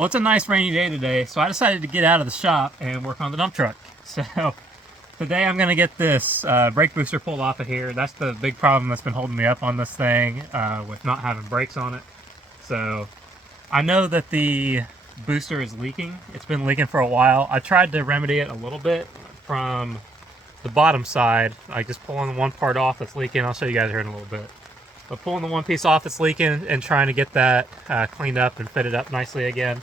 Well, it's a nice rainy day today, so I decided to get out of the shop and work on the dump truck. So today I'm going to get this brake booster pulled off of here. That's the big problem that's been holding me up on this thing with not having brakes on it. So I know that the booster is leaking. It's been leaking for a while. I tried to remedy it a little bit from the bottom side, like just pulling one part off that's leaking. I'll show you guys here in a little bit. But pulling the one piece off that's leaking and trying to get that cleaned up and fitted up nicely again.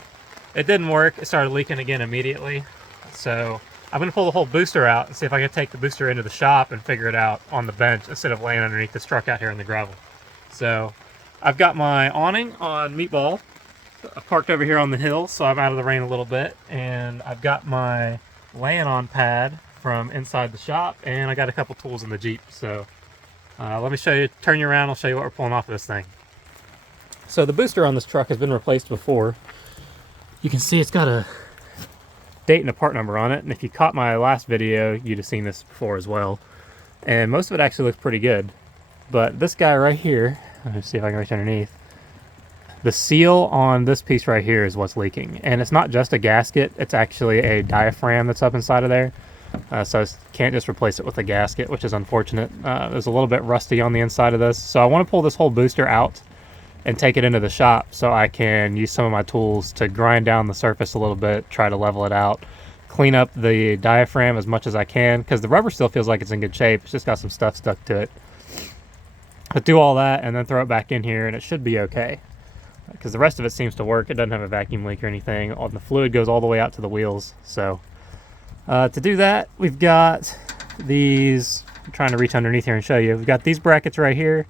It didn't work. It started leaking again immediately. So I'm going to pull the whole booster out and see if I can take the booster into the shop and figure it out on the bench instead of laying underneath this truck out here in the gravel. So I've got my awning on Meatball parked over here on the hill, so I'm out of the rain a little bit. And I've got my laying on pad from inside the shop, and I got a couple tools in the Jeep. So let me show you, turn you around, I'll show you what we're pulling off of this thing. So the booster on this truck has been replaced before. You can see it's got a date and a part number on it, and if you caught my last video, you'd have seen this before as well. And most of it actually looks pretty good. But this guy right here, let me see if I can reach underneath. The seal on this piece right here is what's leaking. And it's not just a gasket, it's actually a diaphragm that's up inside of there. So I can't just replace it with a gasket, which is unfortunate. There's a little bit rusty on the inside of this. So I want to pull this whole booster out and take it into the shop so I can use some of my tools to grind down the surface a little bit, try to level it out, clean up the diaphragm as much as I can, because the rubber still feels like it's in good shape. It's just got some stuff stuck to it. But do all that and then throw it back in here and it should be okay, because the rest of it seems to work. It doesn't have a vacuum leak or anything. All the fluid goes all the way out to the wheels. So to do that, we've got these, I'm trying to reach underneath here and show you. We've got these brackets right here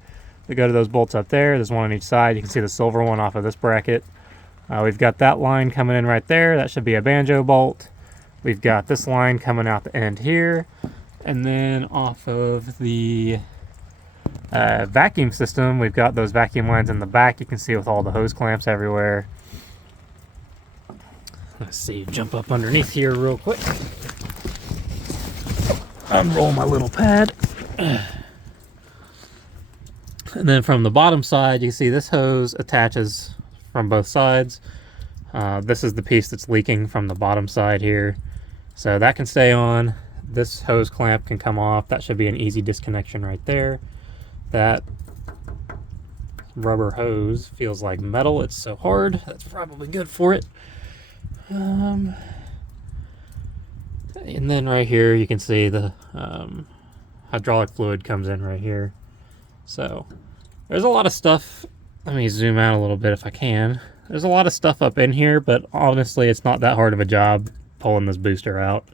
that go to those bolts up there. There's one on each side. You can see the silver one off of this bracket. We've got that line coming in right there. That should be a banjo bolt. We've got this line coming out the end here. And then off of the vacuum system, we've got those vacuum lines in the back. You can see with all the hose clamps everywhere. Let's see, jump up underneath here real quick. Unroll my little pad. And then from the bottom side, you can see this hose attaches from both sides. This is the piece that's leaking from the bottom side here. So that can stay on. This hose clamp can come off. That should be an easy disconnection right there. That rubber hose feels like metal. It's so hard. That's probably good for it. And then right here, you can see the hydraulic fluid comes in right here. So there's a lot of stuff. Let me zoom out a little bit if I can. There's a lot of stuff up in here, but honestly, it's not that hard of a job pulling this booster out.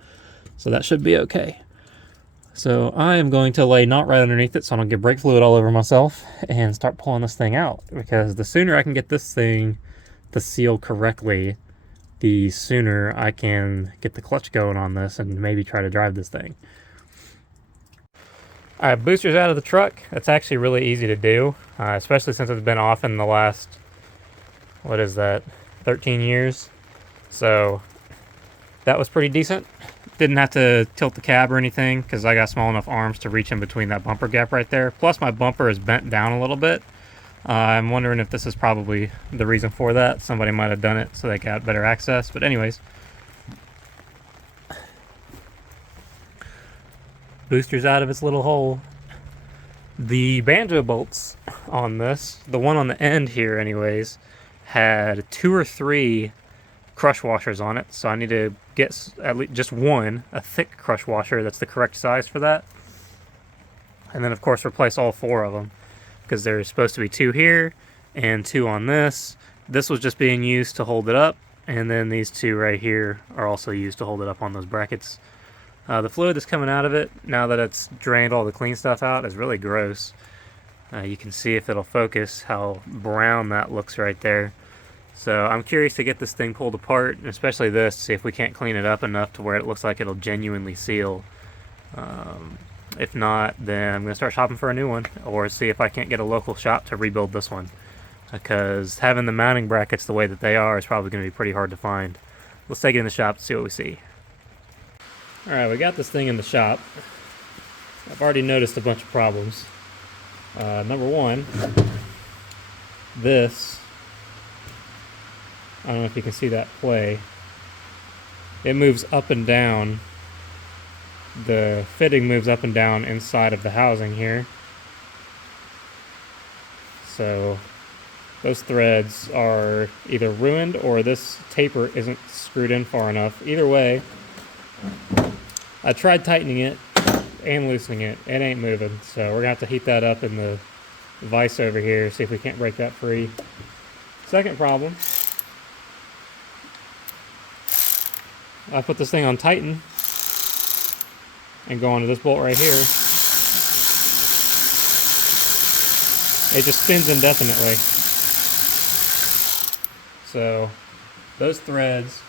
So that should be okay. So I am going to lay knot right underneath it so I don't get brake fluid all over myself and start pulling this thing out, because the sooner I can get this thing to seal correctly, the sooner I can get the clutch going on this and maybe try to drive this thing. All right, booster's out of the truck. That's actually really easy to do, especially since it's been off in the last, what is that, 13 years. So that was pretty decent. Didn't have to tilt the cab or anything because I got small enough arms to reach in between that bumper gap right there. Plus my bumper is bent down a little bit. I'm wondering if this is probably the reason for that. Somebody might have done it so they got better access. But anyways, booster's out of its little hole. The banjo bolts on this, the one on the end here anyways, had 2 or 3 crush washers on it. So I need to get at least just one, a thick crush washer that's the correct size for that. And then of course replace all 4 of them, because there's supposed to be 2 here and 2 on this. This was just being used to hold it up, and then these 2 right here are also used to hold it up on those brackets. The fluid that's coming out of it, now that it's drained all the clean stuff out, is really gross. You can see, if it'll focus, how brown that looks right there. So I'm curious to get this thing pulled apart, and especially this, to see if we can't clean it up enough to where it looks like it'll genuinely seal. If not, then I'm going to start shopping for a new one, or see if I can't get a local shop to rebuild this one, because having the mounting brackets the way that they are is probably going to be pretty hard to find. Let's take it in the shop and see what we see. Alright, we got this thing in the shop. I've already noticed a bunch of problems. Number one, this I don't know if you can see that play. It moves up and down. The fitting moves up and down inside of the housing here. So those threads are either ruined or this taper isn't screwed in far enough. Either way, I tried tightening it and loosening it. It ain't moving. So we're gonna have to heat that up in the vise over here, see if we can't break that free. Second problem, I put this thing on tighten and go onto this bolt right here. It just spins indefinitely. So those threads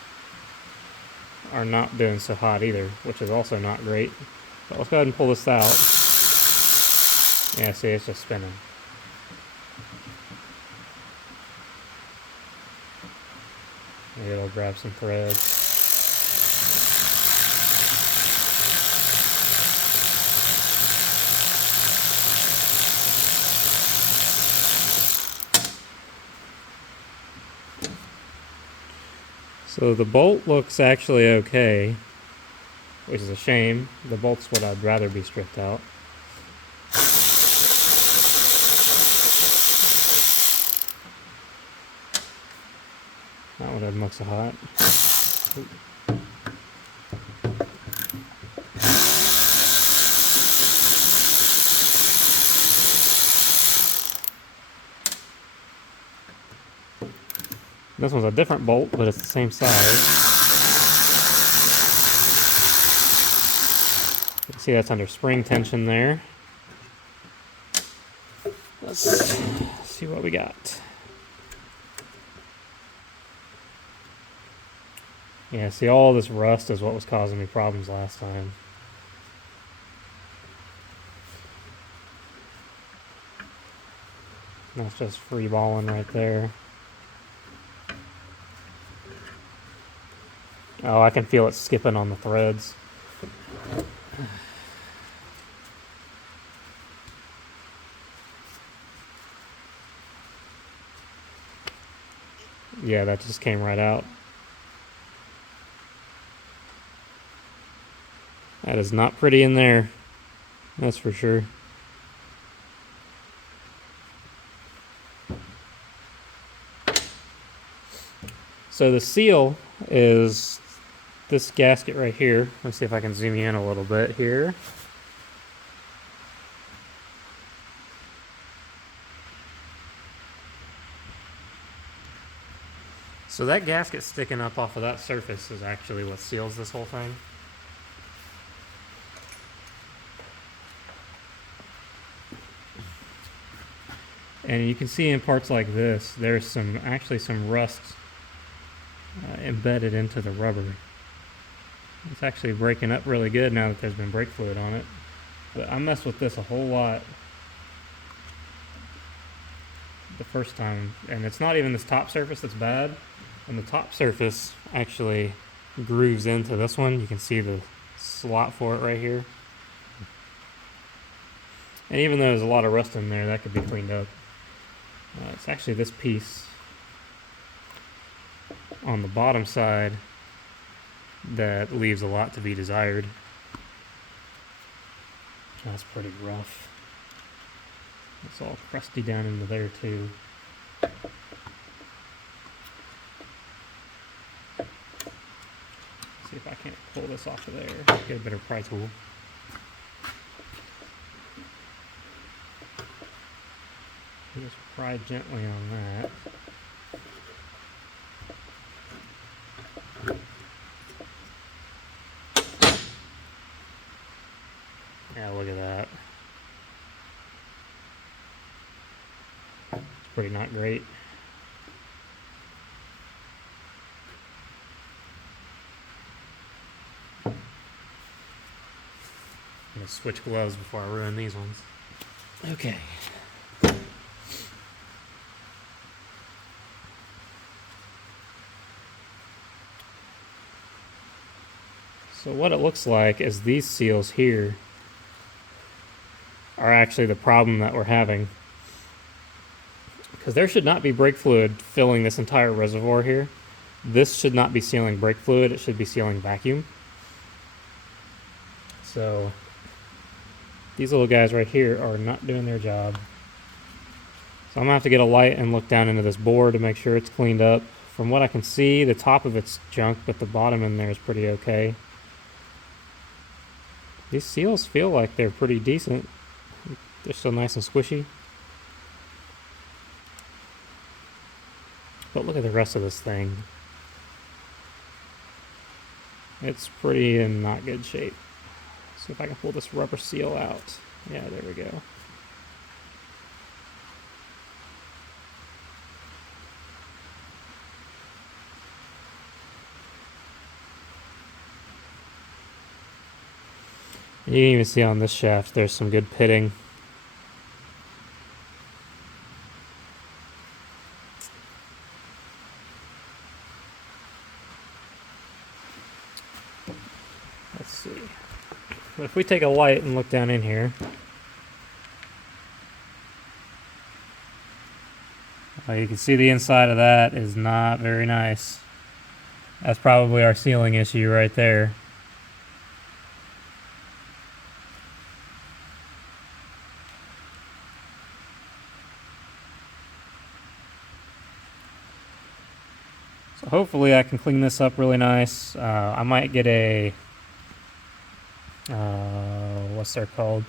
are not doing so hot either, which is also not great. But let's go ahead and pull this out. Yeah, see, it's just spinning. Maybe it'll grab some threads. So the bolt looks actually okay, which is a shame. The bolt's what I'd rather be stripped out. That one doesn't look so hot. Ooh. This one's a different bolt, but it's the same size. You can see that's under spring tension there. Let's see what we got. Yeah, see, all this rust is what was causing me problems last time. That's just free balling right there. Oh, I can feel it skipping on the threads. Yeah, that just came right out. That is not pretty in there. That's for sure. So the seal is this gasket right here. Let's see if I can zoom you in a little bit here. So that gasket sticking up off of that surface is actually what seals this whole thing. And you can see in parts like this, there's actually some rust embedded into the rubber. It's actually breaking up really good now that there's been brake fluid on it. But I messed with this a whole lot the first time, and it's not even this top surface that's bad. And the top surface actually grooves into this one. You can see the slot for it right here. And even though there's a lot of rust in there, that could be cleaned up. It's actually this piece on the bottom side that leaves a lot to be desired. That's pretty rough. It's all crusty down into there too. See if I can't pull this off of there. Get a better pry tool. Just pry gently on that. Yeah, look at that. It's pretty not great. I'm gonna switch gloves before I ruin these ones. Okay. So what it looks like is these seals here are actually the problem that we're having. Because there should not be brake fluid filling this entire reservoir here. This should not be sealing brake fluid, it should be sealing vacuum. So these little guys right here are not doing their job. So I'm gonna have to get a light and look down into this bore to make sure it's cleaned up. From what I can see, the top of it's junk, but the bottom in there is pretty okay. These seals feel like they're pretty decent. They're still nice and squishy. But look at the rest of this thing. It's pretty in not good shape. See if I can pull this rubber seal out. Yeah, there we go. You can even see on this shaft there's some good pitting. Let's see. But if we take a light and look down in here, you can see the inside of that is not very nice. That's probably our sealing issue right there. So hopefully I can clean this up really nice. I might get a, what's they're called?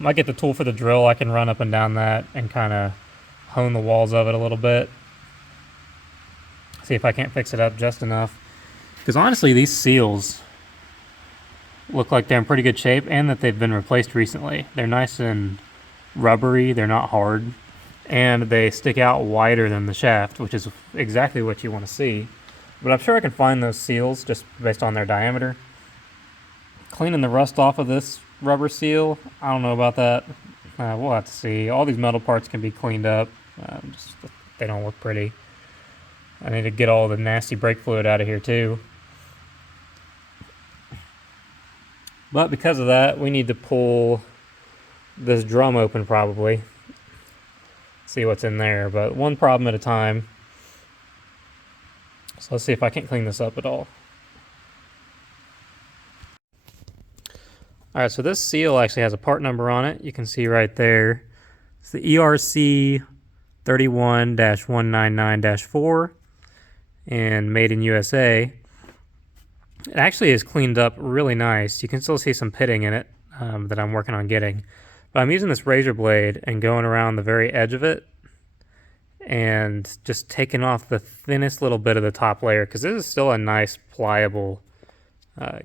Might get the tool for the drill. I can run up and down that and kind of hone the walls of it a little bit. See if I can't fix it up just enough. Because honestly, these seals look like they're in pretty good shape and that they've been replaced recently. They're nice and rubbery, they're not hard, and they stick out wider than the shaft, which is exactly what you want to see. But I'm sure I can find those seals just based on their diameter. Cleaning the rust off of this rubber seal, I don't know about that. We'll have to see. All these metal parts can be cleaned up. Just they don't look pretty. I need to get all the nasty brake fluid out of here too. But because of that, we need to pull this drum open probably. See what's in there, but one problem at a time. So let's see if I can't clean this up at all. Alright, so this seal actually has a part number on it. You can see right there. It's the ERC 31-199-4 and made in USA. It actually is cleaned up really nice. You can still see some pitting in it that I'm working on getting. But I'm using this razor blade and going around the very edge of it and just taking off the thinnest little bit of the top layer because this is still a nice pliable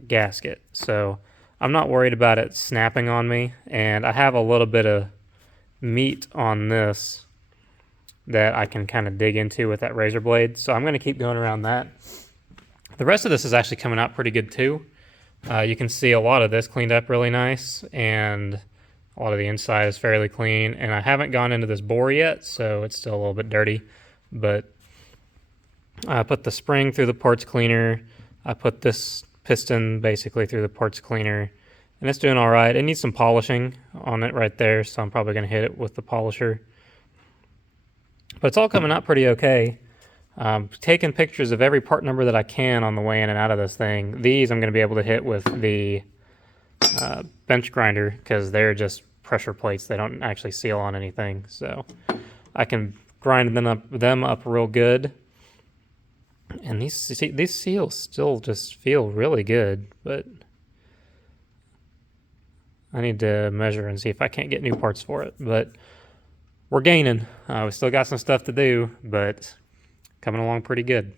gasket. So I'm not worried about it snapping on me, and I have a little bit of meat on this that I can kind of dig into with that razor blade. So I'm going to keep going around that. The rest of this is actually coming out pretty good too. You can see a lot of this cleaned up really nice, and a lot of the inside is fairly clean. And I haven't gone into this bore yet, so it's still a little bit dirty. But I put the spring through the parts cleaner. I put this piston basically through the parts cleaner, and it's doing all right. It needs some polishing on it right there, so I'm probably going to hit it with the polisher. But it's all coming out pretty okay. Taking pictures of every part number that I can on the way in and out of this thing. These I'm going to be able to hit with the bench grinder because they're just pressure plates. They don't actually seal on anything, so I can grind them up real good. And these seals still just feel really good, but I need to measure and see if I can't get new parts for it. But we're gaining. We still got some stuff to do, but coming along pretty good.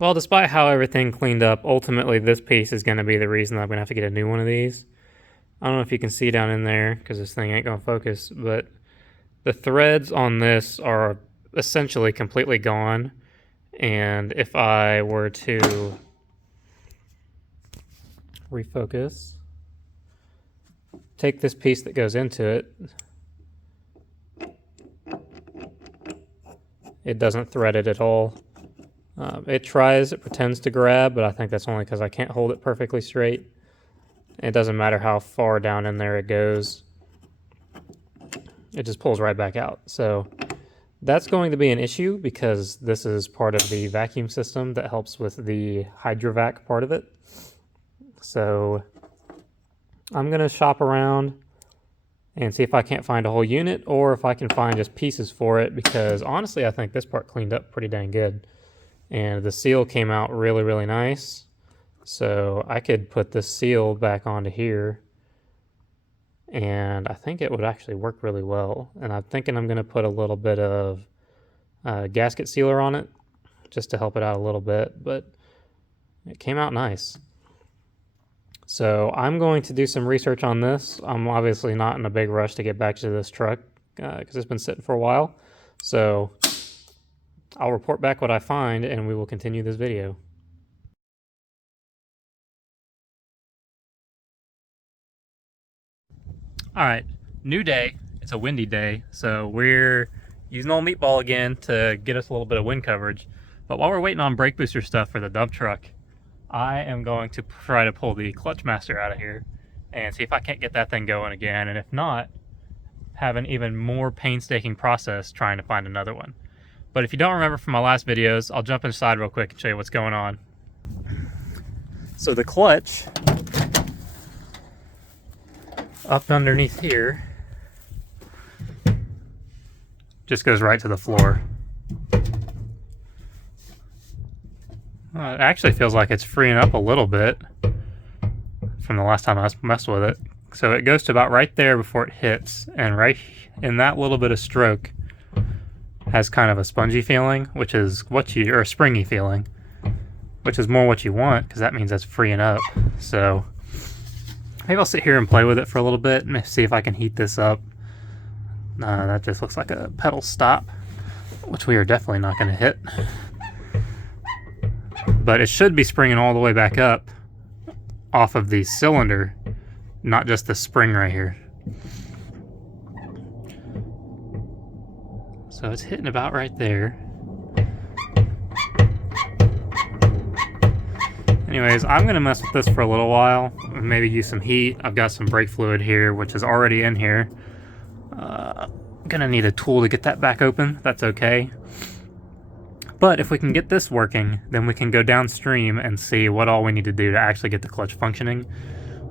Well, despite how everything cleaned up, ultimately this piece is going to be the reason that I'm going to have to get a new one of these. I don't know if you can see down in there because this thing ain't going to focus, but the threads on this are essentially completely gone. And if I were to refocus, take this piece that goes into it, it doesn't thread it at all. It pretends to grab, but I think that's only because I can't hold it perfectly straight. It doesn't matter how far down in there it goes. It just pulls right back out. So That's going to be an issue because this is part of the vacuum system that helps with the hydrovac part of it. So I'm going to shop around and see if I can't find a whole unit or if I can find just pieces for it, because honestly I think this part cleaned up pretty dang good. And the seal came out really, really nice. So I could put this seal back onto here and I think it would actually work really well. And I'm thinking I'm going to put a little bit of gasket sealer on it just to help it out a little bit, but it came out nice. So I'm going to do some research on this. I'm obviously not in a big rush to get back to this truck because it's been sitting for a while. So I'll report back what I find and we will continue this video. All right, new day. It's a windy day, so we're using old meatball again to get us a little bit of wind coverage. But while we're waiting on brake booster stuff for the dump truck, I am going to try to pull the clutch master out of here and see if I can't get that thing going again. And if not, have an even more painstaking process trying to find another one. But if you don't remember from my last videos, I'll jump inside real quick and show you what's going on. So the clutch up underneath here just goes right to the floor. It actually feels like it's freeing up a little bit from the last time I messed with it. So it goes to about right there before it hits, and right in that little bit of stroke has kind of a spongy feeling, which is what you, or a springy feeling, which is more what you want because that means that's freeing up. So maybe I'll sit here and play with it for a little bit and see if I can heat this up. That just looks like a pedal stop, which we are definitely not going to hit. But it should be springing all the way back up off of the cylinder, not just the spring right here. So it's hitting about right there. Anyways, I'm going to mess with this for a little while and maybe use some heat. I've got some brake fluid here, which is already in here. Gonna need a tool to get that back open. That's okay. But if we can get this working, then we can go downstream and see what all we need to do to actually get the clutch functioning.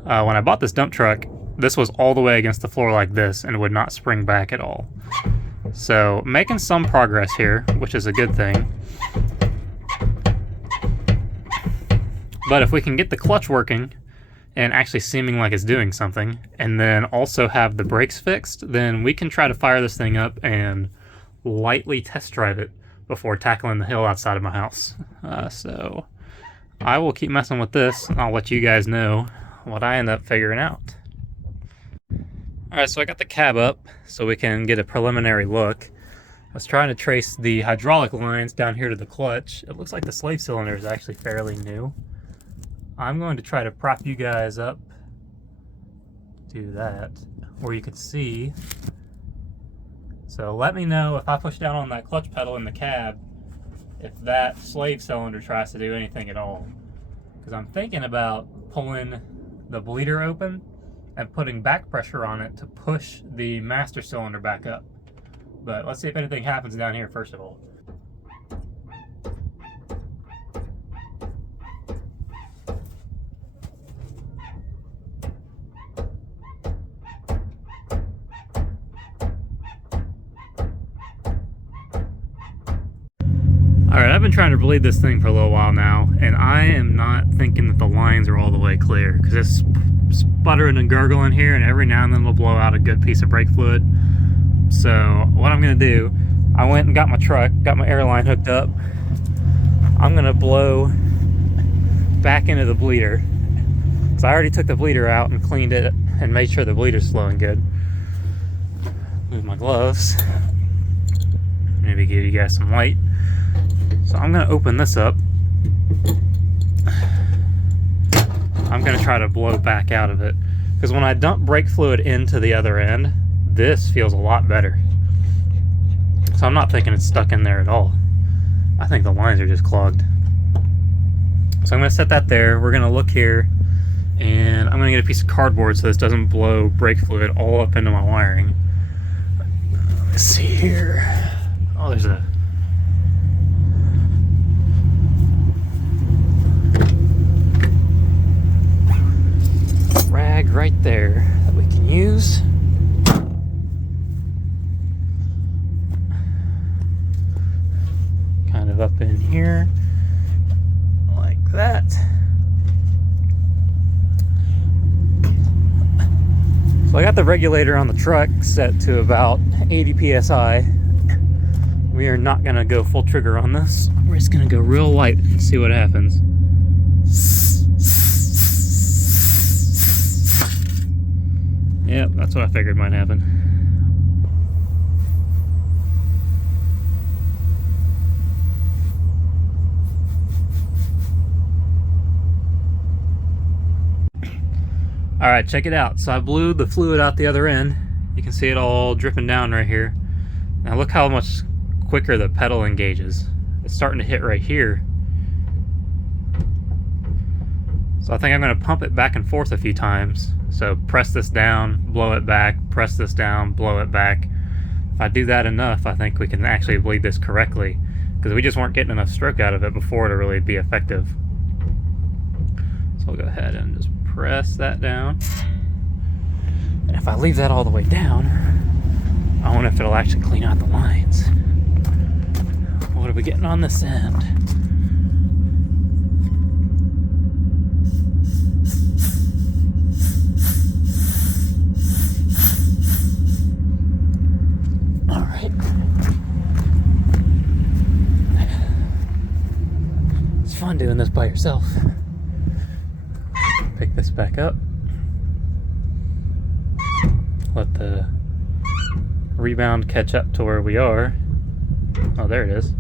When I bought this dump truck, this was all the way against the floor like this and would not spring back at all. So making some progress here, which is a good thing. But if we can get the clutch working and actually seeming like it's doing something, and then also have the brakes fixed, then we can try to fire this thing up and lightly test drive it before tackling the hill outside of my house. So I will keep messing with this, and I'll let you guys know what I end up figuring out. Alright, so I got the cab up so we can get a preliminary look. I was trying to trace the hydraulic lines down here to the clutch. It looks like the slave cylinder is actually fairly new. I'm going to try to prop you guys up, do that, where you can see. So let me know if I push down on that clutch pedal in the cab, if that slave cylinder tries to do anything at all. Because I'm thinking about pulling the bleeder open and putting back pressure on it to push the master cylinder back up. But let's see if anything happens down here first of all. Alright, I've been trying to bleed this thing for a little while now, and I am not thinking that the lines are all the way clear, because it's sputtering and gurgling here, and every now and then it'll blow out a good piece of brake fluid. So what I'm going to do, I went and got my truck, got my airline hooked up. I'm going to blow back into the bleeder, because I already took the bleeder out and cleaned it and made sure the bleeder's flowing good. Move my gloves. Maybe give you guys some light. So I'm going to open this up. I'm going to try to blow back out of it, because when I dump brake fluid into the other end, this feels a lot better. So I'm not thinking it's stuck in there at all. I think the lines are just clogged. So I'm going to set that there. We're going to look here, and I'm going to get a piece of cardboard so this doesn't blow brake fluid all up into my wiring. Let's see here. Oh, Oh, there's a rag right there that we can use. Kind of up in here, like that. So I got the regulator on the truck set to about 80 psi. We are not gonna go full trigger on this. We're just gonna go real light and see what happens. Yep, that's what I figured might happen. All right, check it out. So I blew the fluid out the other end. You can see it all dripping down right here. Now look how much quicker the pedal engages. It's starting to hit right here. So I think I'm gonna pump it back and forth a few times. So press this down, blow it back, press this down, blow it back. If I do that enough, I think we can actually bleed this correctly, because we just weren't getting enough stroke out of it before to really be effective. So I'll go ahead and just press that down. And if I leave that all the way down, I wonder if it'll actually clean out the lines. What are we getting on this end? All right. It's fun doing this by yourself. Pick this back up. Let the rebound catch up to where we are. Oh, there it is.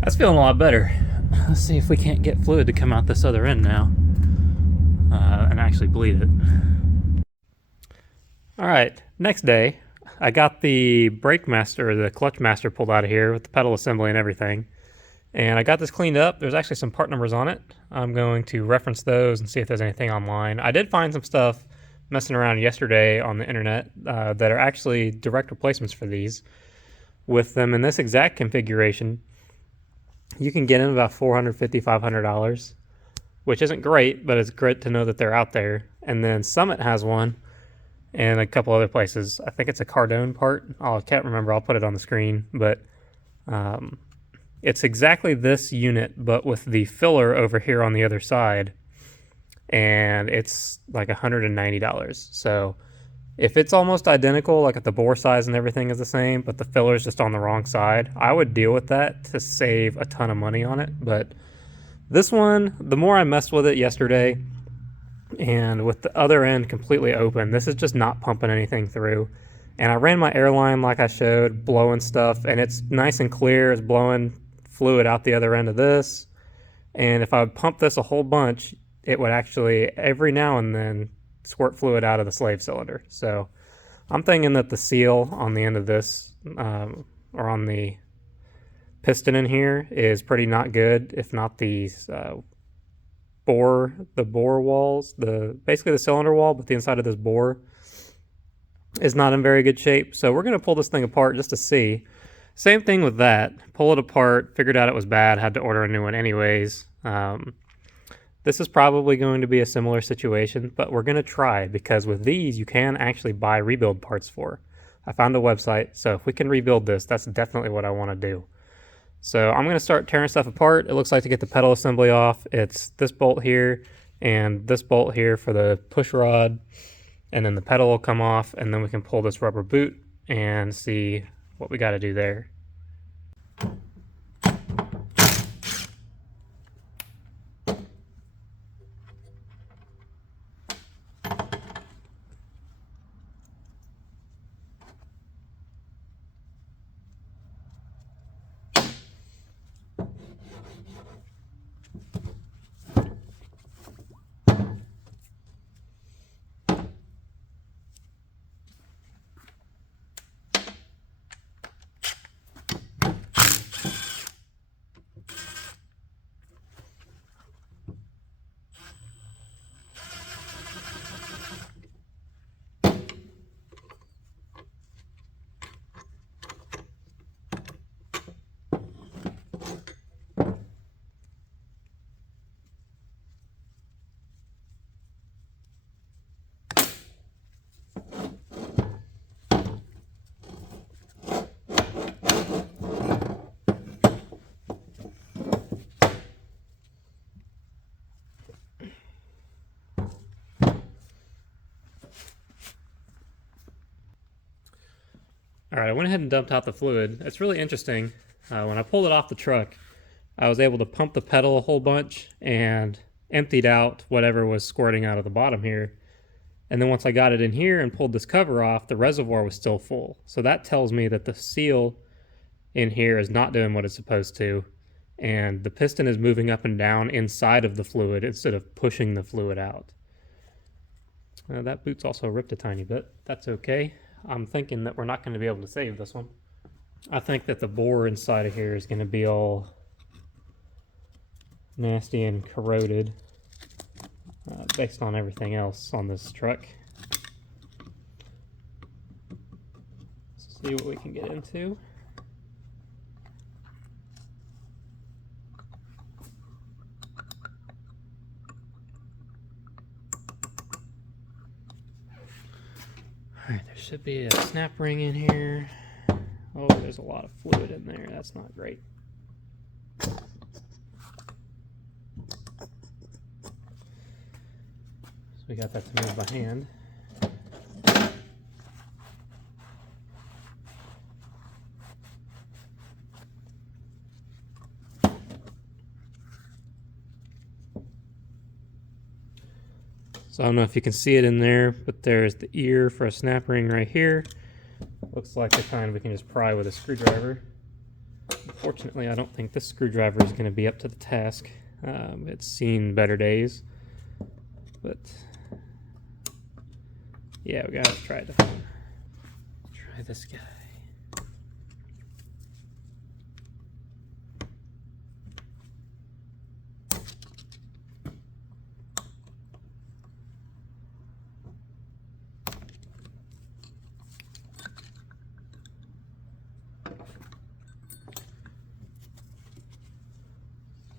That's feeling a lot better. Let's see if we can't get fluid to come out this other end now and actually bleed it. All right, next day, I got the brake master, or the clutch master, pulled out of here with the pedal assembly and everything. And I got this cleaned up. There's actually some part numbers on it. I'm going to reference those and see if there's anything online. I did find some stuff messing around yesterday on the internet that are actually direct replacements for these. With them in this exact configuration, you can get them about $450, $500, which isn't great, but it's great to know that they're out there. And then Summit has one, and a couple other places. I think it's a Cardone part. I can't remember. I'll put it on the screen, but it's exactly this unit, but with the filler over here on the other side, and it's like $190. So if it's almost identical, like if the bore size and everything is the same, but the filler is just on the wrong side, I would deal with that to save a ton of money on it. But this one, the more I messed with it yesterday, and with the other end completely open, this is just not pumping anything through. And I ran my airline like I showed, blowing stuff, and it's nice and clear. It's blowing fluid out the other end of this. And if I would pump this a whole bunch, it would actually, every now and then, squirt fluid out of the slave cylinder. So I'm thinking that the seal on the end of this, or on the piston in here, is pretty not good, if not the bore walls, basically the cylinder wall, but the inside of this bore is not in very good shape. So we're going to pull this thing apart just to see. Same thing with that. Pull it apart, figured out it was bad, had to order a new one anyways. This is probably going to be a similar situation, but we're going to try, because with these you can actually buy rebuild parts for. I found a website, so if we can rebuild this, that's definitely what I want to do. So I'm going to start tearing stuff apart. It looks like to get the pedal assembly off, it's this bolt here and this bolt here for the push rod, and then the pedal will come off, and then we can pull this rubber boot and see what we got to do there. Alright, I went ahead and dumped out the fluid. It's really interesting. When I pulled it off the truck, I was able to pump the pedal a whole bunch and emptied out whatever was squirting out of the bottom here. And then once I got it in here and pulled this cover off, the reservoir was still full. So that tells me that the seal in here is not doing what it's supposed to, and the piston is moving up and down inside of the fluid instead of pushing the fluid out. That boot's also ripped a tiny bit. That's okay. I'm thinking that we're not going to be able to save this one. I think that the bore inside of here is going to be all nasty and corroded based on everything else on this truck. Let's see what we can get into. Alright, there should be a snap ring in here. Oh, there's a lot of fluid in there. That's not great. So we got that to move by hand. So I don't know if you can see it in there, but there's the ear for a snap ring right here. Looks like the kind we can just pry with a screwdriver. Unfortunately, I don't think this screwdriver is going to be up to the task. It's seen better days, but yeah, we gotta try it. Try this guy.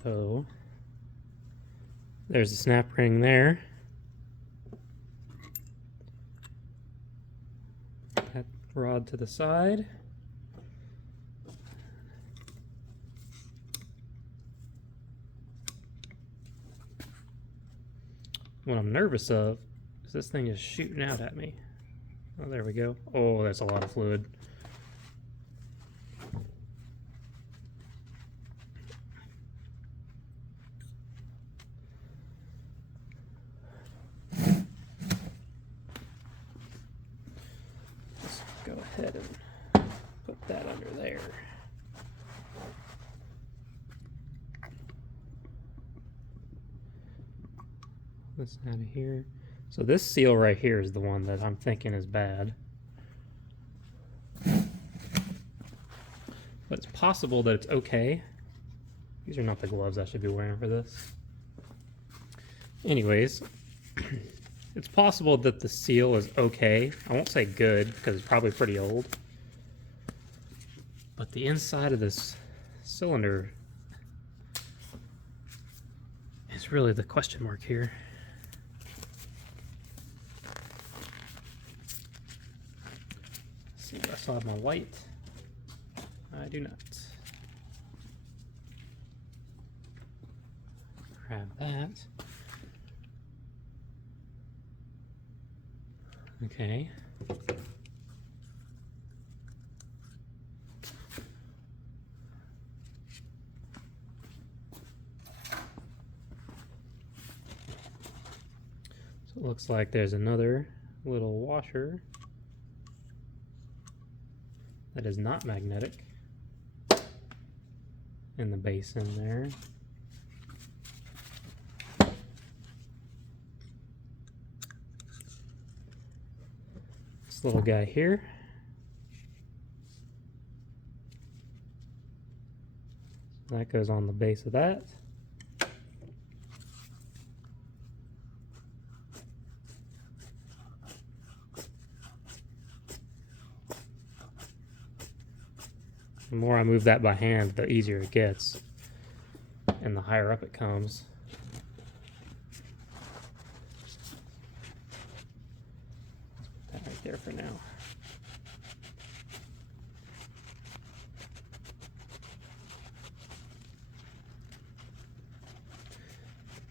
So there's the snap ring there. That rod to the side. What I'm nervous of is this thing is shooting out at me. Oh, there we go. Oh, that's a lot of fluid. Go ahead and put that under there. This out of here. So this seal right here is the one that I'm thinking is bad. But it's possible that it's okay. These are not the gloves I should be wearing for this. Anyways, it's possible that the seal is okay. I won't say good because it's probably pretty old. But the inside of this cylinder is really the question mark here. Let's see, do I still have my light? I do not. Grab that. Okay. So it looks like there's another little washer that is not magnetic in the basin there. This little guy here. That goes on the base of that. The more I move that by hand, the easier it gets, and the higher up it comes. Put that right there for now.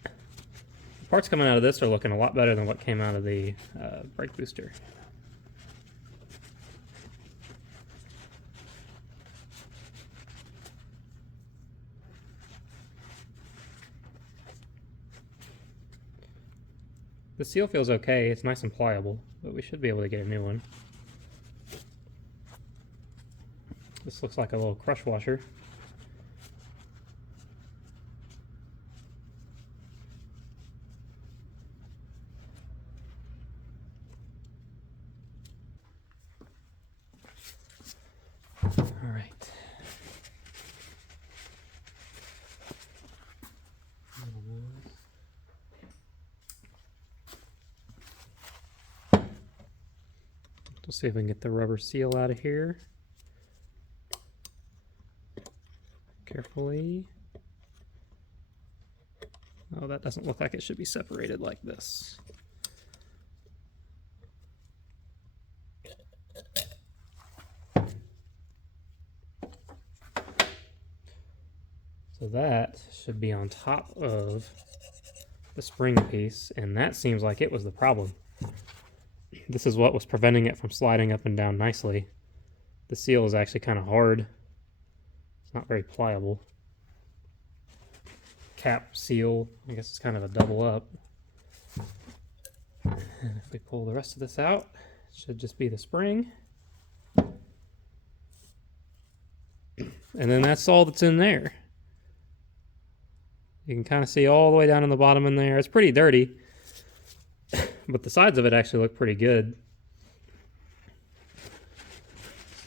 The parts coming out of this are looking a lot better than what came out of the brake booster. The seal feels okay, it's nice and pliable, but we should be able to get a new one. This looks like a little crush washer. All right. Let's see if we can get the rubber seal out of here. Carefully. Oh, that doesn't look like it should be separated like this. So that should be on top of the spring piece, and that seems like it was the problem. This is what was preventing it from sliding up and down nicely. The seal is actually kind of hard. It's not very pliable. Cap seal, I guess it's kind of a double up. And if we pull the rest of this out, it should just be the spring. And then that's all that's in there. You can kind of see all the way down in the bottom in there. It's pretty dirty, but the sides of it actually look pretty good.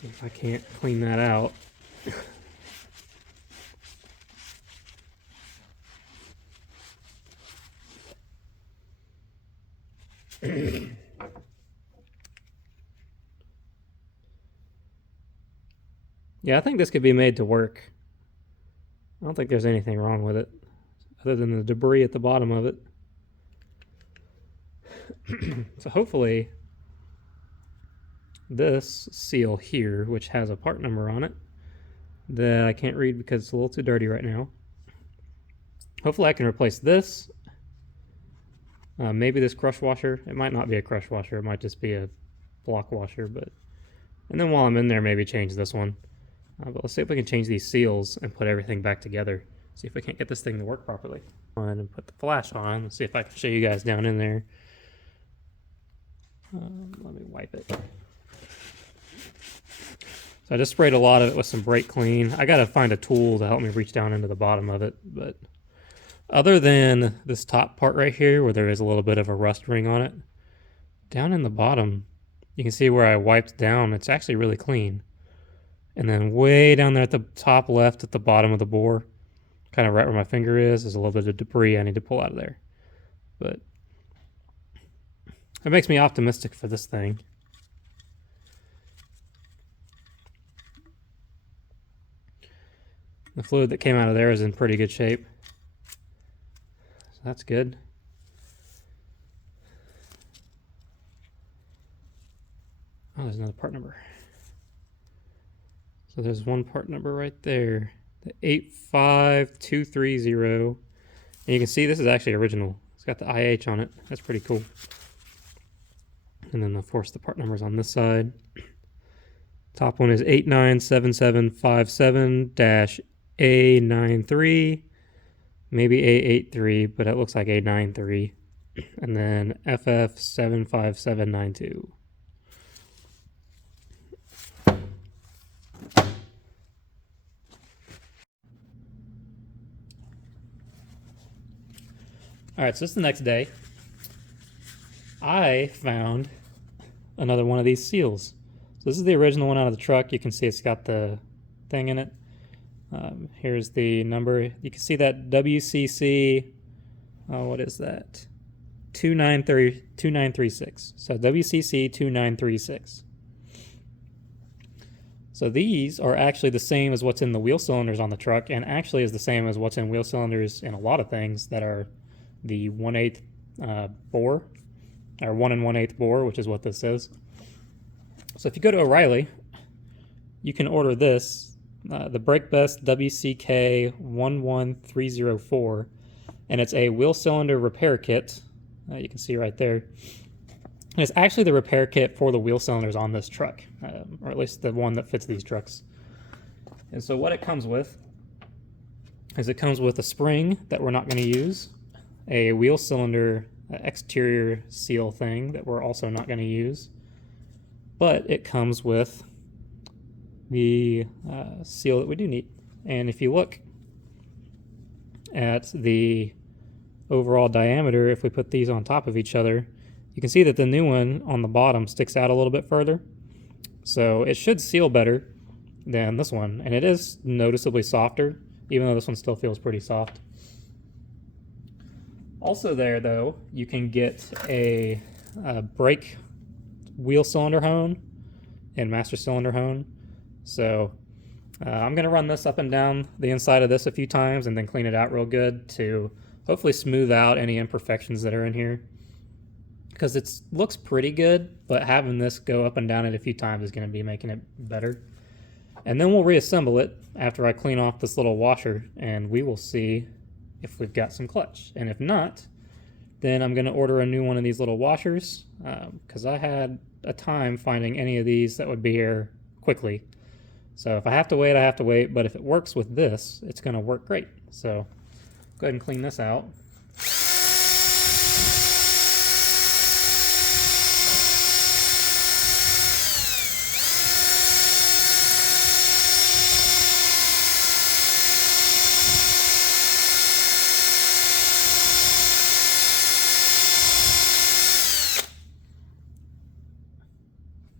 See if I can't clean that out. Yeah, I think this could be made to work. I don't think there's anything wrong with it, other than the debris at the bottom of it. So hopefully this seal here, which has a part number on it that I can't read because it's a little too dirty right now. Hopefully I can replace this. Maybe this crush washer. It might not be a crush washer. It might just be a block washer. And then while I'm in there, maybe change this one. But let's see if we can change these seals and put everything back together. See if we can't get this thing to work properly. And put the flash on. Let's see if I can show you guys down in there. Let me wipe it. So I just sprayed a lot of it with some brake clean. I gotta find a tool to help me reach down into the bottom of it. But other than this top part right here, where there is a little bit of a rust ring on it, down in the bottom, you can see where I wiped down. It's actually really clean. And then way down there at the top left at the bottom of the bore, kind of right where my finger is, there's a little bit of debris I need to pull out of there. But it makes me optimistic for this thing. The fluid that came out of there is in pretty good shape. So that's good. Oh, there's another part number. So there's one part number right there, the 85230. And you can see this is actually original. It's got the IH on it. That's pretty cool. And then of course the part numbers on this side. Top one is 897757-A93, maybe A83, but it looks like A93. And then FF75792. All right, so it's the next day. I found another one of these seals. So this is the original one out of the truck. You can see it's got the thing in it. Here's the number. You can see that WCC, what is that? 2936. So WCC 2936. So these are actually the same as what's in the wheel cylinders on the truck, and actually is the same as what's in wheel cylinders in a lot of things that are the 1/8 bore, or 1 1/8 bore, which is what this is. So if you go to O'Reilly, you can order this, the Brake Best WCK 11304, and it's a wheel cylinder repair kit. You can see right there. And it's actually the repair kit for the wheel cylinders on this truck, or at least the one that fits these trucks. And so what it comes with is it comes with a spring that we're not going to use, a wheel cylinder exterior seal thing that we're also not going to use. But it comes with the seal that we do need. And if you look at the overall diameter, if we put these on top of each other, you can see that the new one on the bottom sticks out a little bit further. So it should seal better than this one, and it is noticeably softer, even though this one still feels pretty soft. Also there, though, you can get a brake wheel cylinder hone and master cylinder hone. So I'm going to run this up and down the inside of this a few times and then clean it out real good to hopefully smooth out any imperfections that are in here. Because it looks pretty good, but having this go up and down it a few times is going to be making it better. And then we'll reassemble it after I clean off this little washer, and we will see if we've got some clutch. And if not, then I'm going to order a new one of these little washers, because I had a time finding any of these that would be here quickly. So if I have to wait, I have to wait, but if it works with this, it's going to work great. So go ahead and clean this out.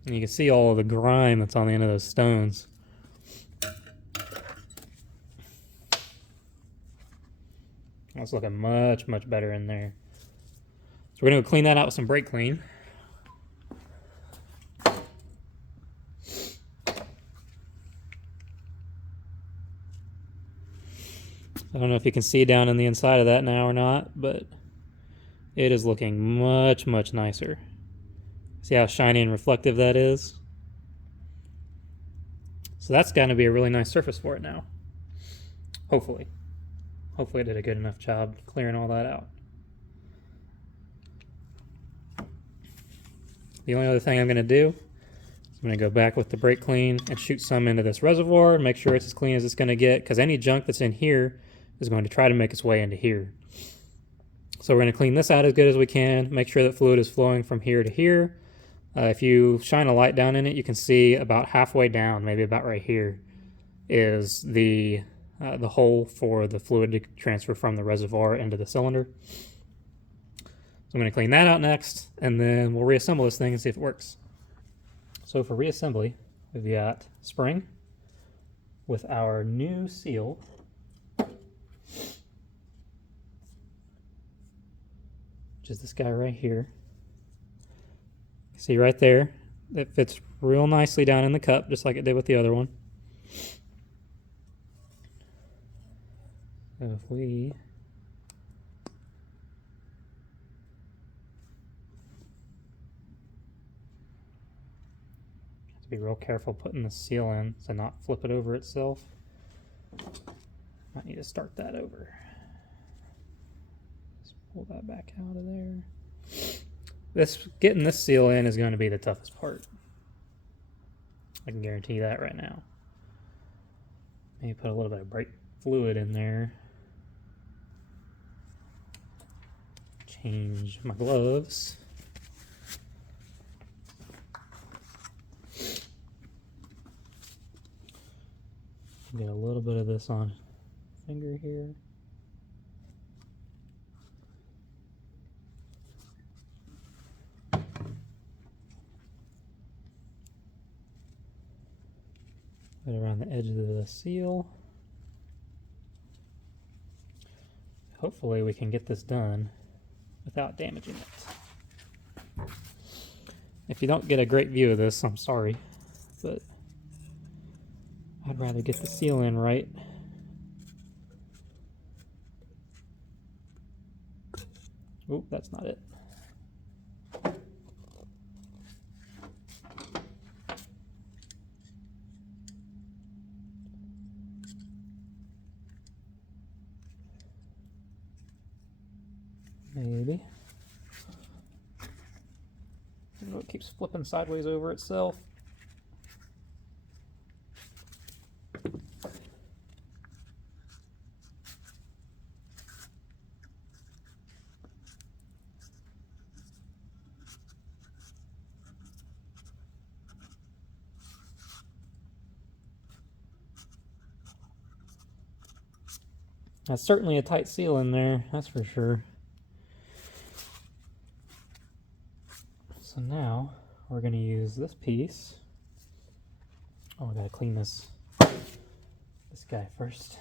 And you can see all of the grime that's on the end of those stones. That's looking much, much better in there. So we're going to clean that out with some brake clean. I don't know if you can see down on the inside of that now or not, but it is looking much, much nicer. See how shiny and reflective that is? So that's going to be a really nice surface for it now. Hopefully. Hopefully I did a good enough job clearing all that out. The only other thing I'm going to do is I'm going to go back with the brake clean and shoot some into this reservoir and make sure it's as clean as it's going to get, because any junk that's in here is going to try to make its way into here. So we're going to clean this out as good as we can, make sure that fluid is flowing from here to here. If you shine a light down in it, you can see about halfway down, maybe about right here, is the hole for the fluid to transfer from the reservoir into the cylinder. So I'm going to clean that out next, and then we'll reassemble this thing and see if it works. So for reassembly, we've got spring with our new seal, which is this guy right here. See right there, it fits real nicely down in the cup, just like it did with the other one. So if we have to be real careful putting the seal in to not flip it over itself. Might need to start that over. Let's pull that back out of there. Getting this seal in is going to be the toughest part. I can guarantee that right now. Maybe put a little bit of brake fluid in there. Change my gloves. Get a little bit of this on finger here. Put it around the edge of the seal. Hopefully we can get this done without damaging it. If you don't get a great view of this, I'm sorry, but I'd rather get the seal in right. Oop, that's not it. Maybe. It keeps flipping sideways over itself. That's certainly a tight seal in there, that's for sure. So now we're going to use this piece. Oh, I gotta clean this guy first.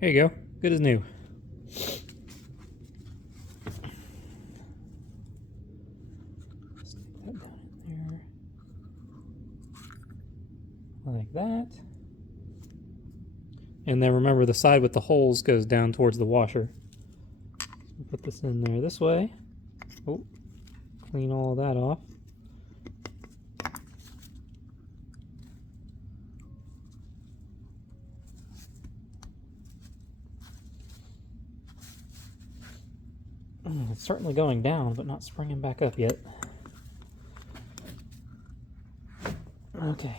There you go, good as new. Stick that down in there, like that. And then remember, the side with the holes goes down towards the washer. So put this in there this way. Oh, clean all that off. It's certainly going down, but not springing back up yet. Okay.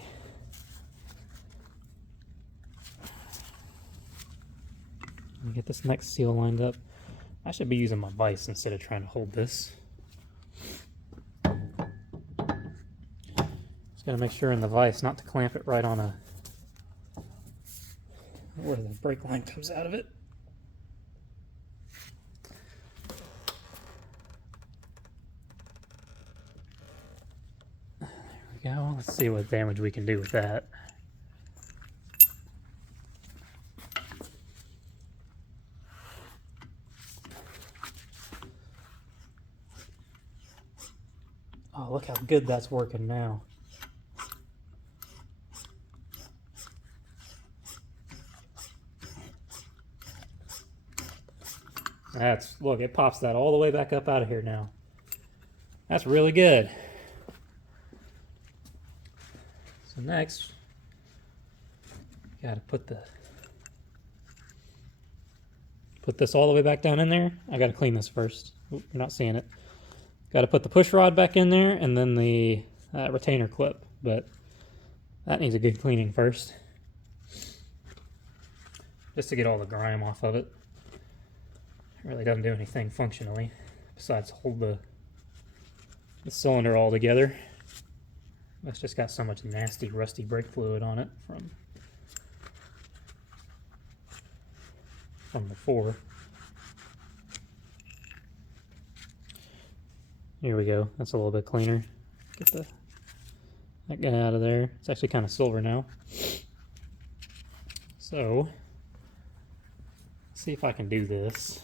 Let me get this next seal lined up. I should be using my vise instead of trying to hold this. Just gotta make sure in the vise not to clamp it right on where the brake line comes out of it. There we go. Let's see what damage we can do with that. Oh, look how good that's working now. Look, it pops that all the way back up out of here now. That's really good. So next, gotta put this all the way back down in there. I gotta clean this first. Oop, you're not seeing it. Gotta put the push rod back in there and then the retainer clip, but that needs a good cleaning first. Just to get all the grime off of it. It really doesn't do anything functionally besides hold the cylinder all together. It's just got so much nasty rusty brake fluid on it from before. Here we go, that's a little bit cleaner. Get that guy out of there. It's actually kind of silver now. So, let's see if I can do this.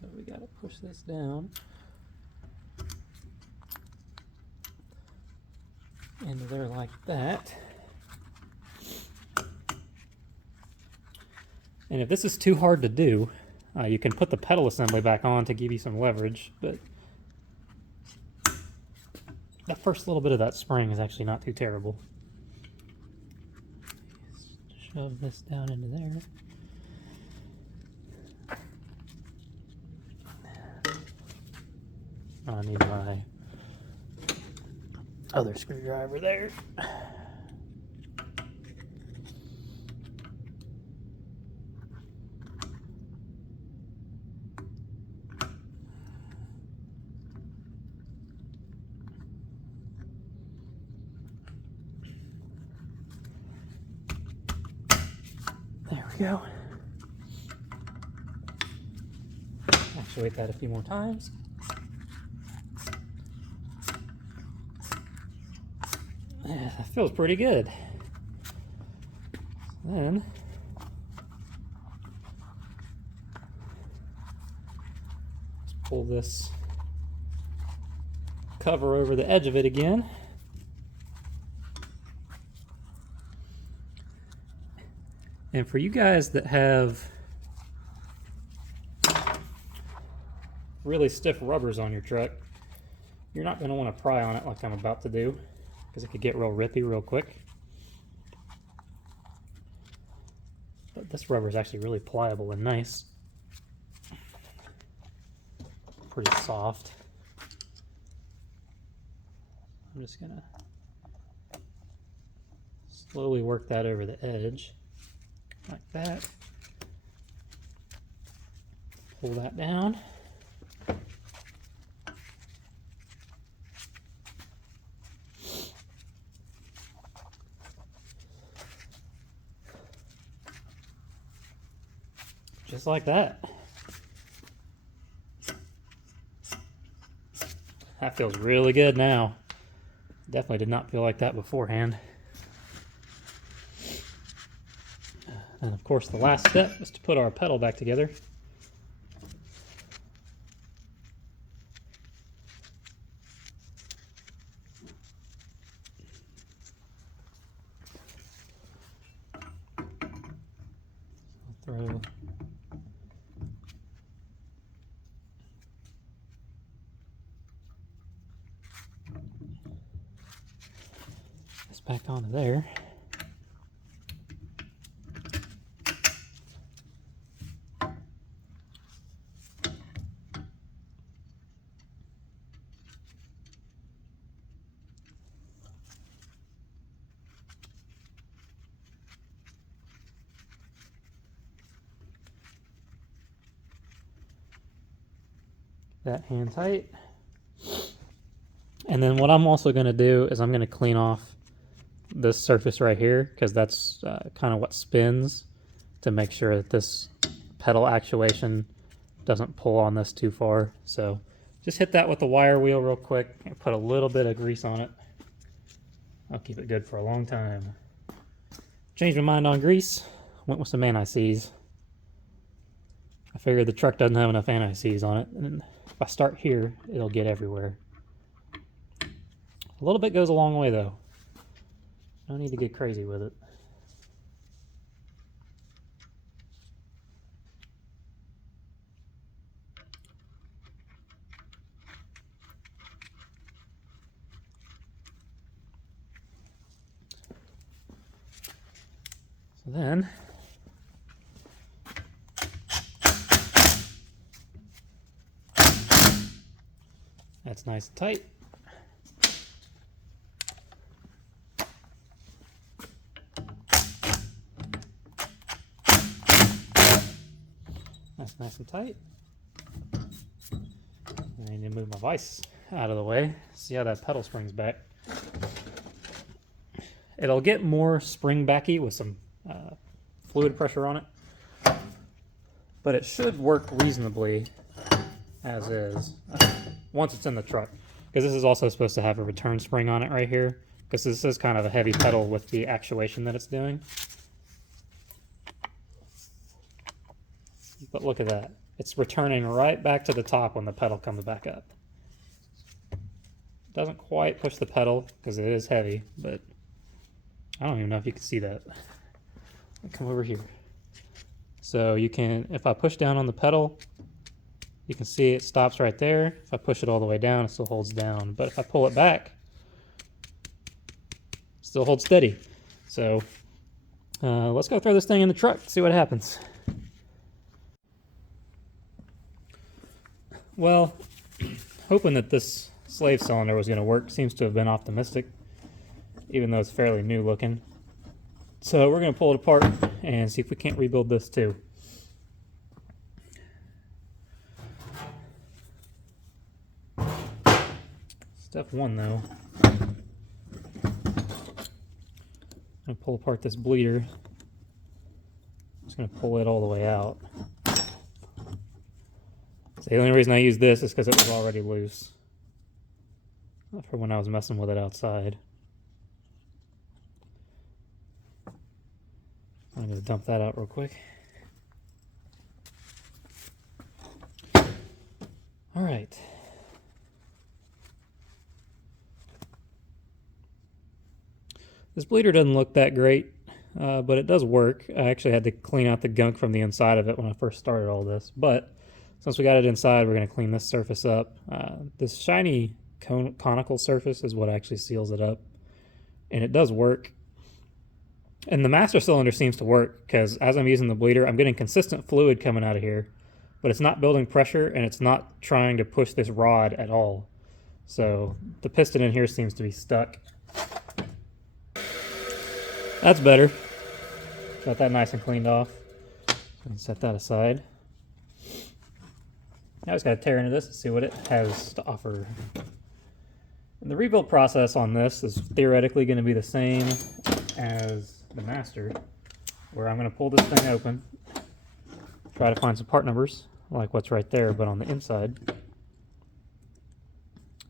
So we gotta push this down into there like that. And if this is too hard to do, you can put the pedal assembly back on to give you some leverage, but that first little bit of that spring is actually not too terrible. Just shove this down into there. I need my other screwdriver there. There we go. Actuate that a few more times. Yeah, that feels pretty good. Then let's pull this cover over the edge of it again. And for you guys that have really stiff rubbers on your truck, you're not going to want to pry on it like I'm about to do, because it could get real rippy real quick. But this rubber is actually really pliable and nice. Pretty soft. I'm just going to slowly work that over the edge, like that. Pull that down. Just like that. That feels really good now. Definitely did not feel like that beforehand. And of course the last step is to put our pedal back together. Throw this back onto there. That hand tight. And then what I'm also going to do is I'm going to clean off this surface right here, because that's kind of what spins, to make sure that this pedal actuation doesn't pull on this too far. So just hit that with the wire wheel real quick and put a little bit of grease on it. I'll keep it good for a long time. Changed my mind on grease, went with some anti-seize. I figured the truck doesn't have enough anti-seize on it, and if I start here, it'll get everywhere. A little bit goes a long way though. No need to get crazy with it. So then, that's nice and tight. That's nice and tight. I need to move my vise out of the way. See how that pedal springs back. It'll get more spring backy with some fluid pressure on it, but it should work reasonably as is once it's in the truck, because this is also supposed to have a return spring on it right here, because this is kind of a heavy pedal with the actuation that it's doing. But look at that. It's returning right back to the top when the pedal comes back up. It doesn't quite push the pedal because it is heavy, but I don't even know if you can see that. Come over here. So you can, if I push down on the pedal, you can see it stops right there. If I push it all the way down, it still holds down. But if I pull it back, it still holds steady. So let's go throw this thing in the truck, see what happens. Well, hoping that this slave cylinder was going to work seems to have been optimistic, even though it's fairly new looking. So we're going to pull it apart and see if we can't rebuild this too. Step one though, I'm going to pull apart this bleeder. I'm just going to pull it all the way out. So the only reason I use this is because it was already loose for when I was messing with it outside. I'm going to dump that out real quick. All right. This bleeder doesn't look that great, but it does work. I actually had to clean out the gunk from the inside of it when I first started all this, but since we got it inside, we're going to clean this surface up. This shiny conical surface is what actually seals it up, and it does work. And the master cylinder seems to work, because as I'm using the bleeder, I'm getting consistent fluid coming out of here, but it's not building pressure, and it's not trying to push this rod at all. So the piston in here seems to be stuck. That's better. Got that nice and cleaned off. And set that aside. Now I just got to tear into this and see what it has to offer. And the rebuild process on this is theoretically going to be the same as the master, where I'm going to pull this thing open. try to find some part numbers, like what's right there, but on the inside.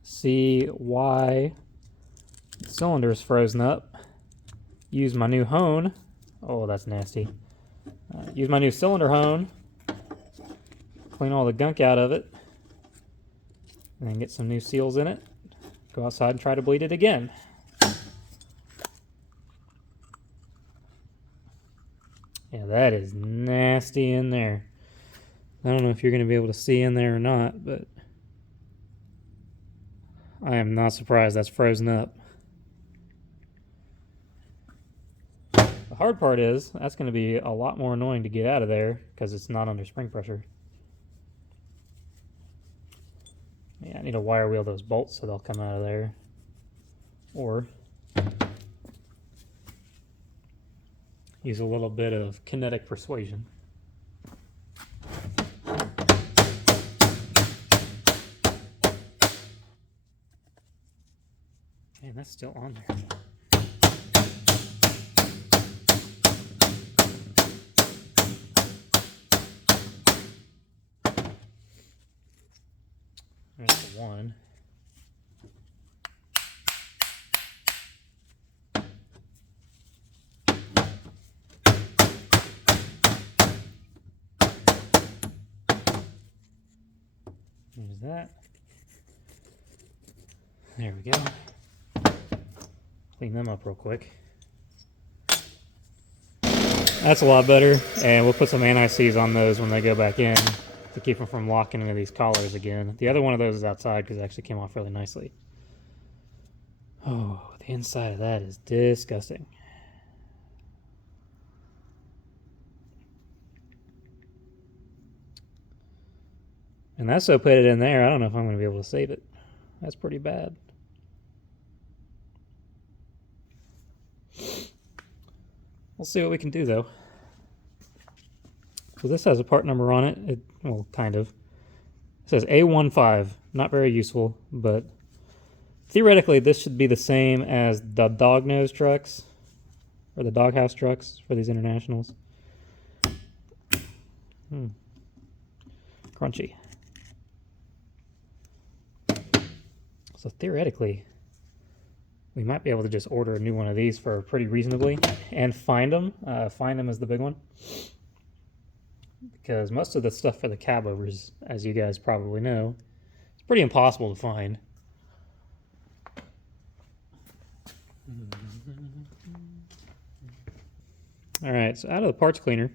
See why the cylinder is frozen up. Use my new hone. Oh, that's nasty. Use my new cylinder hone. Clean all the gunk out of it. And then get some new seals in it. Go outside and try to bleed it again. Yeah, that is nasty in there. I don't know if you're going to be able to see in there or not, but I am not surprised that's frozen up. The hard part is that's going to be a lot more annoying to get out of there because it's not under spring pressure. Yeah, I need to wire wheel those bolts so they'll come out of there. Or use a little bit of kinetic persuasion. Man, that's still on there. There's the one. There's that. There we go. Clean them up real quick. That's a lot better, and we'll put some anti-seize on those when they go back in to keep them from locking into these collars again. The other one of those is outside because it actually came off really nicely. Oh, the inside of that is disgusting. And that's so put it in there, I don't know if I'm going to be able to save it. That's pretty bad. We'll see what we can do, though. So this has a part number on it. Well, kind of. It says A15. Not very useful, but theoretically this should be the same as the dog nose trucks, or the doghouse trucks for these internationals. Crunchy. So theoretically, we might be able to just order a new one of these for pretty reasonably and find them. Find them is the big one. Because most of the stuff for the cab overs, as you guys probably know, it's pretty impossible to find. Alright, so out of the parts cleaner,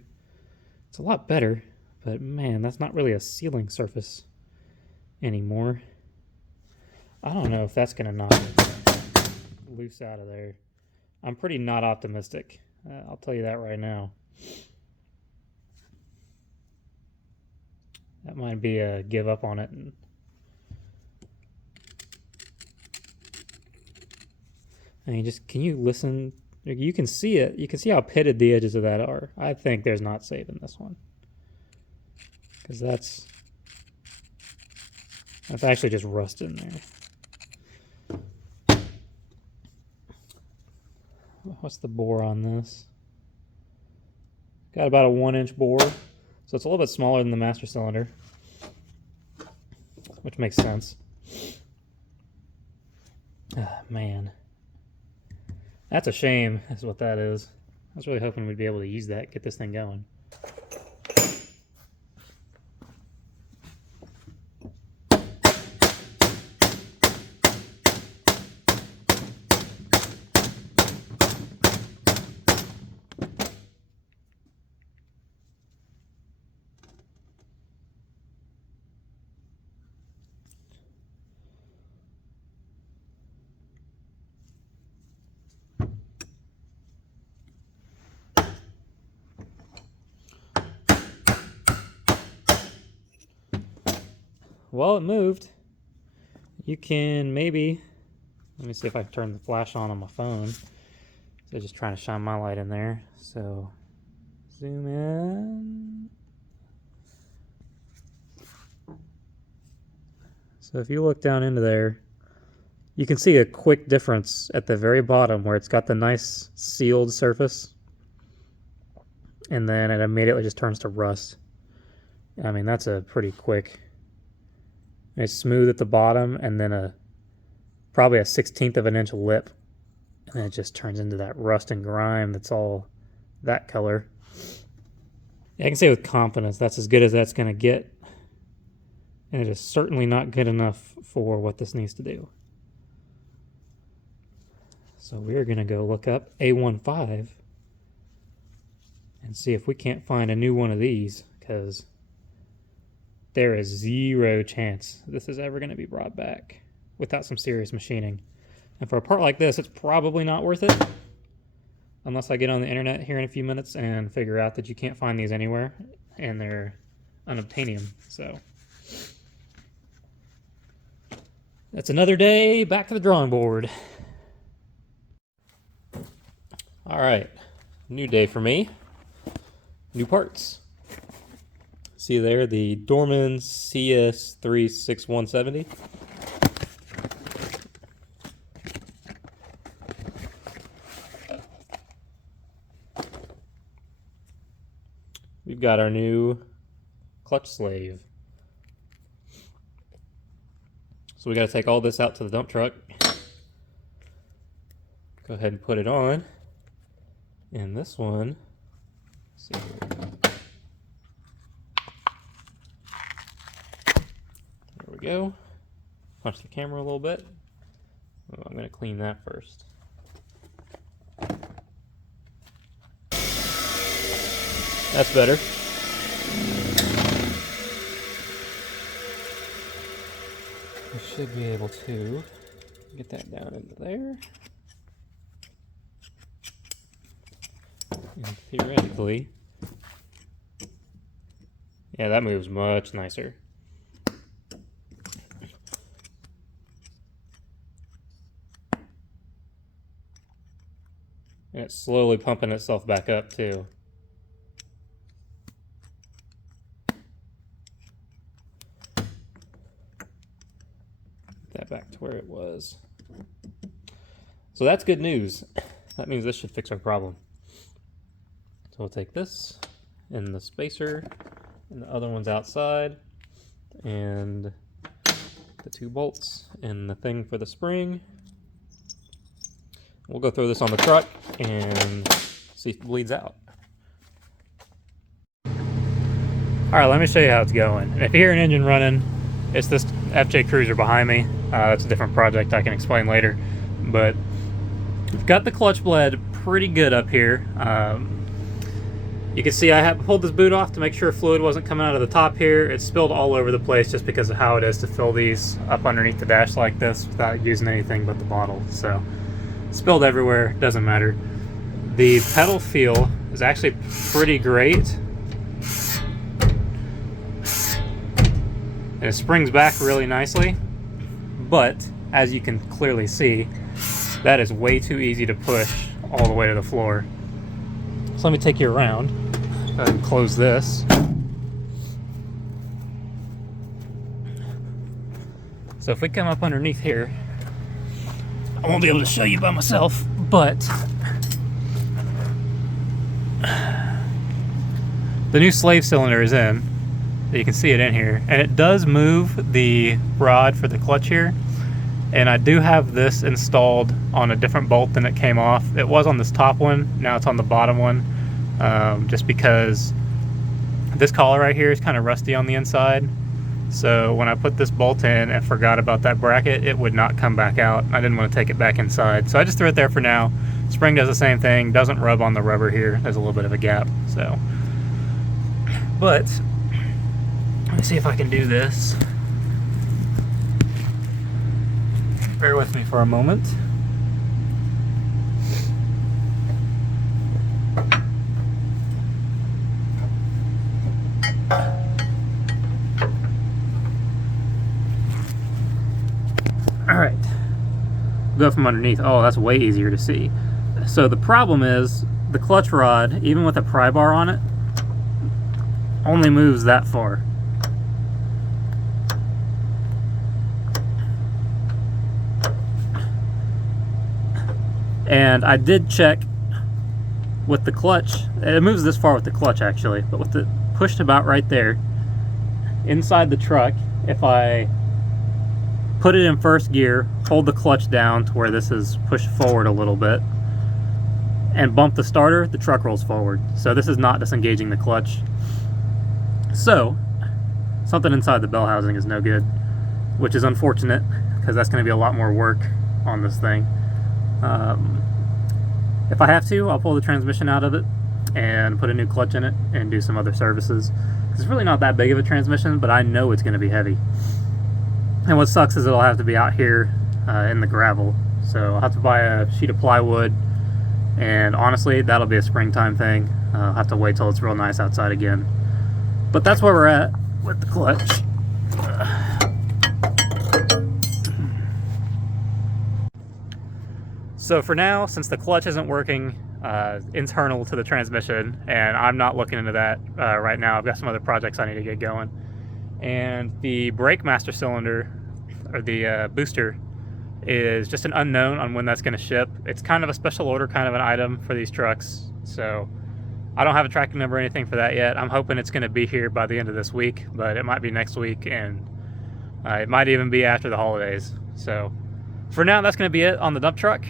it's a lot better, but man, that's not really a sealing surface anymore. I don't know if that's going to knock it loose out of there. I'm pretty not optimistic. I'll tell you that right now. That might be a give up on it. I mean, just, can you listen? You can see it. You can see how pitted the edges of that are. I think there's not saving this one. Because that's actually just rust in there. What's the bore on this? Got about a 1-inch bore. So it's a little bit smaller than the master cylinder, which makes sense. Ah, man. That's a shame, is what that is. I was really hoping we'd be able to use that, get this thing going. Well, it moved. You can maybe, let me see if I can turn the flash on my phone. So just trying to shine my light in there. So zoom in. So if you look down into there, you can see a quick difference at the very bottom where it's got the nice sealed surface. And then it immediately just turns to rust. I mean, that's a pretty quick. It's smooth at the bottom, and then probably a 1/16 of an inch lip, and it just turns into that rust and grime that's all that color. I can say with confidence that's as good as that's going to get, and it is certainly not good enough for what this needs to do. So we're going to go look up A15 and see if we can't find a new one of these, because there is zero chance this is ever going to be brought back without some serious machining. And for a part like this, it's probably not worth it, unless I get on the internet here in a few minutes and figure out that you can't find these anywhere and they're unobtainium. So that's another day back to the drawing board. All right, new day for me. New parts. See there, the Dorman CS36170. We've got our new clutch slave. So we got to take all this out to the dump truck. Go ahead and put it on. And this one, let's see here. There we go. Punch the camera a little bit. Oh, I'm going to clean that first. That's better. We should be able to get that down into there. And theoretically, yeah, that moves much nicer. And it's slowly pumping itself back up too. That back to where it was. So that's good news. That means this should fix our problem. So we'll take this and the spacer and the other one's outside, and the 2 bolts and the thing for the spring. We'll go throw this on the truck and see if it bleeds out. Alright, let me show you how it's going. And if you hear an engine running, it's this FJ Cruiser behind me. That's a different project I can explain later. But we've got the clutch bled pretty good up here. You can see I have pulled this boot off to make sure fluid wasn't coming out of the top here. It's spilled all over the place just because of how it is to fill these up underneath the dash like this without using anything but the bottle. So spilled everywhere, doesn't matter. The pedal feel is actually pretty great. And it springs back really nicely, but as you can clearly see, that is way too easy to push all the way to the floor. So let me take you around and close this. So if we come up underneath here, I won't be able to show you by myself, but the new slave cylinder is in. You can see it in here, and it does move the rod for the clutch here, and I do have this installed on a different bolt than it came off. It was on this top one, now it's on the bottom one, just because this collar right here is kind of rusty on the inside. So when I put this bolt in and forgot about that bracket, it would not come back out. I didn't want to take it back inside, so I just threw it there for now. Spring does the same thing, doesn't rub on the rubber here. There's a little bit of a gap, so. But let me see if I can do this. Bear with me for a moment. All right, go from underneath. Oh, that's way easier to see. So the problem is the clutch rod, even with a pry bar on it, only moves that far. And I did check with the clutch. It moves this far with the clutch actually, but with the pushed about right there, inside the truck, if I put it in first gear, hold the clutch down to where this is pushed forward a little bit, and bump the starter, the truck rolls forward. So this is not disengaging the clutch. So something inside the bell housing is no good, which is unfortunate because that's going to be a lot more work on this thing. If I have to, I'll pull the transmission out of it and put a new clutch in it and do some other services. It's really not that big of a transmission, but I know it's going to be heavy. And what sucks is it'll have to be out here in the gravel. So I'll have to buy a sheet of plywood, and honestly, that'll be a springtime thing. I'll have to wait till it's real nice outside again. But that's where we're at with the clutch. So for now, since the clutch isn't working internal to the transmission, and I'm not looking into that right now, I've got some other projects I need to get going. And the brake master cylinder, or the booster, is just an unknown on when that's going to ship. It's kind of a special order kind of an item for these trucks, so I don't have a tracking number or anything for that yet. I'm hoping it's going to be here by the end of this week, but it might be next week, and it might even be after the holidays. So for now, that's going to be it on the dump truck.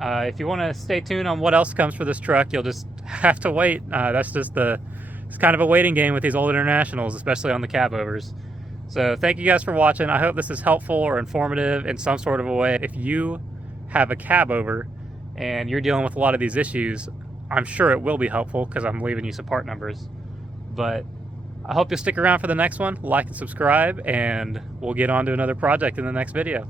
If you want to stay tuned on what else comes for this truck, you'll just have to wait. It's kind of a waiting game with these old Internationals, especially on the cab overs. So thank you guys for watching. I hope this is helpful or informative in some sort of a way. If you have a cab over and you're dealing with a lot of these issues, I'm sure it will be helpful because I'm leaving you some part numbers. But I hope you'll stick around for the next one, like and subscribe, and we'll get on to another project in the next video.